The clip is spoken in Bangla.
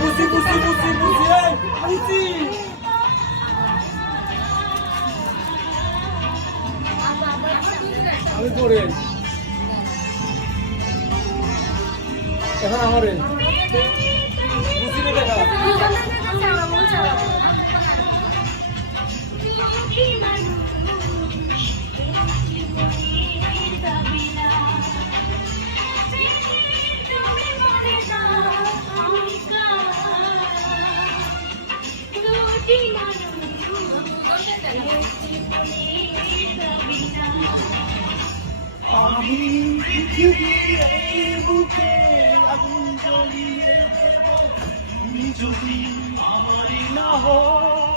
বুঝি বুঝি বুঝি বুঝি এই বুঝি আমি পড়ে এখন আমারে বুঝি রে দেখা আমি পৃথিবীর বুকে আগুন জ্বলিয়ে দেব তুমি যদি আমারই না হও